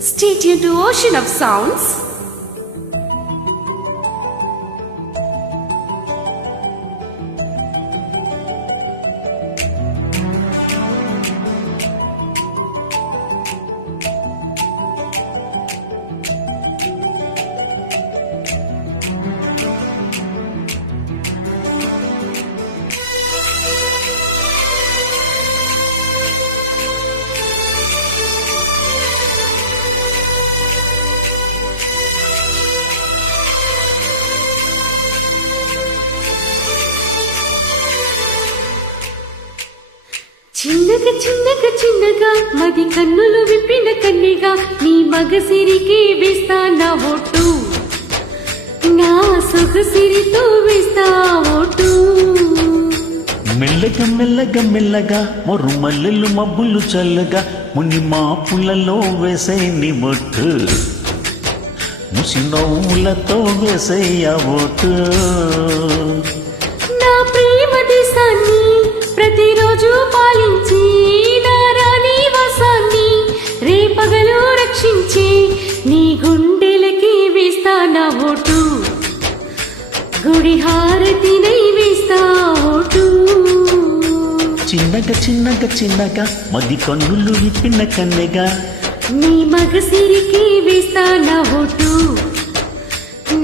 Stay tuned to Ocean of Sounds. చిన్నగా చిన్నగా చిన్నగా మది కన్నులు విప్పిన కన్నిగా నీ మగసిరికి వేస్తా నా ఓటు, నా సొగసిరితో వేస్తా ఓటు. మెల్లగా మెల్లగా మెల్లగా మరుమల్లెలు మబ్బులు చల్లగా ముని మాపులలో వేసే నీ ఒట్టు, ముసి నవ్వులతో వేసేయ ఓటు. నా ప్రేమ దేశాన్ని ప్రతిరోజు పాలించి నా రాణి వాసాన్ని రేపగలు రక్షించి నీ గుండెలకి వేస్తా నా ఓటు, గుడి హారతినై వేస్తా ఓటు. చిన్నగా చిన్నగా చిన్నగా మది కన్నులు విప్పిన కన్నెగా నీ మగసిరికి వేస్తా నా ఓటు,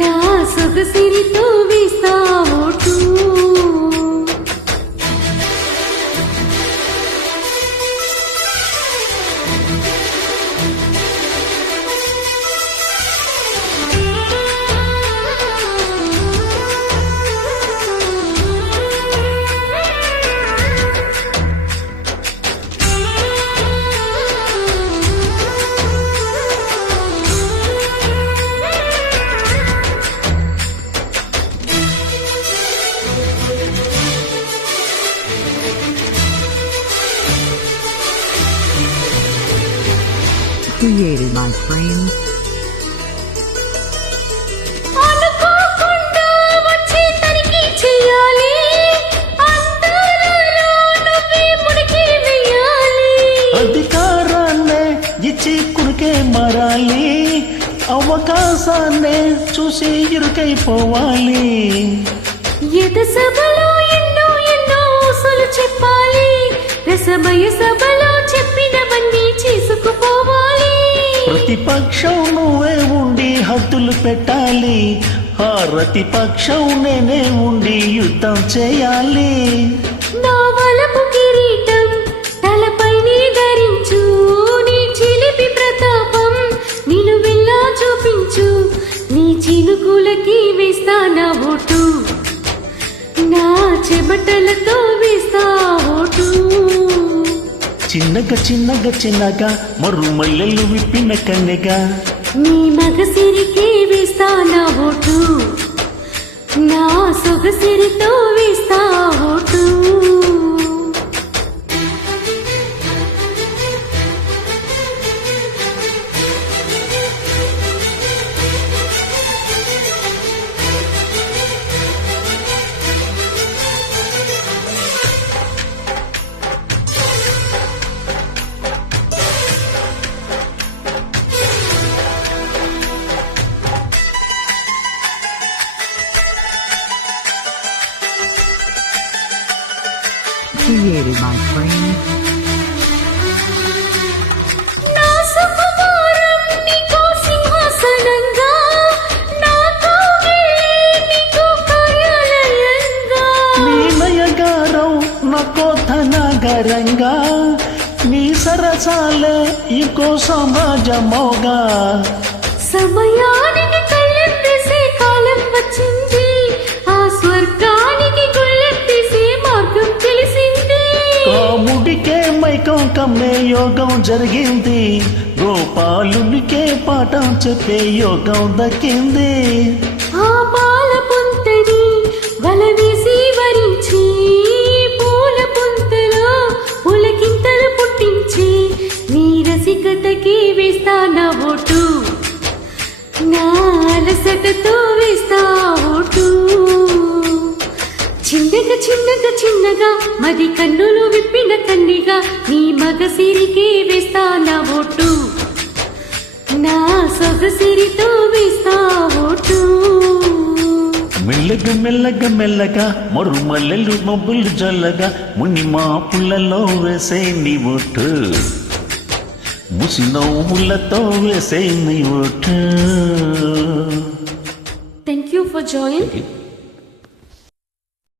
నా సొగసిరితో వేస్తా ఓటు. Created my friend. అనుకోకుండా వచ్చి తనిఖీ చేయాలి, అంతరాలలో నువ్వే మునిగి వేయాలి. అధికారాన్నే ఇచ్చి కురికే మారాలి, అవకాశాన్నే చూసి ఇరుకైపోవాలి. ఎద సభలో ఎన్నో ఎన్నో ఊసులు చెప్పాలి, రసమయ సభలో చెప్పినవన్నీ చేసుకుపోవాలి. ప్రతిపక్షం నువ్వే ఉండి హద్దులు పెట్టాలి, ప్రతిపక్షం నేనే ఉండి యుద్ధం చేయాలి. నా వలపు కిరీటం తలపై నీ ధరించు, నీ చిలిపి ప్రతాపం నిలువెల్లా చూపించు, నీ చినుకులకి వేస్తా నా ఓటు, నా చెమటలతో వేస్తా ఓటు. చిన్నగా చిన్నగా చిన్నగా మరుమల్లెలు విప్పిన కన్నెగా నీ మగసిరికి వేస్తా నా ఓటు, నా సొగసిరితో వేస్తా ఓటు. Created my friend. నా సుకుమారం నీకు సింహాసనంగా, నా కౌగిలి నీకు కార్యాలయంగా. నీ నయగారం నాకో ధనగరంగా, నీ సరసాలే ఇంకో సమాజమోగా. సమయానికి కళ్ళెం వేసే కాలం వచ్చింది, ఆ స్వర్గానికి గుళ్ళెం తీసే మార్గం తెలిసింది. కాముడికే మైకం కమ్మే యోగం జరిగింది, గోపాలునికే పాఠం చెప్పే యోగం దక్కింది. ఆ పాల పుంతని వల వేసి వరించి, పూల పుంతలో పులకింతలు పుట్టించి, నీ రసికతకి వేస్తా నా ఓటు, నా అలసటతో వేస్తా ఓటు. చిన్నగా చిన్నగా చిన్నగా మది కన్నులు విప్పిన కన్నిగా నీ మగసిరికి వేస్తా నా ఓటు, సొగసిరితో వేస్తా ఓటు మెల్లగా మెల్లగా మెల్లగా మరుమల్లెలు మబ్బులు జల్లగా ముని మా పుల్లలో వేసే నీ ఓటు ముసి నవ్వులతో వేసే నీ vote thank you for join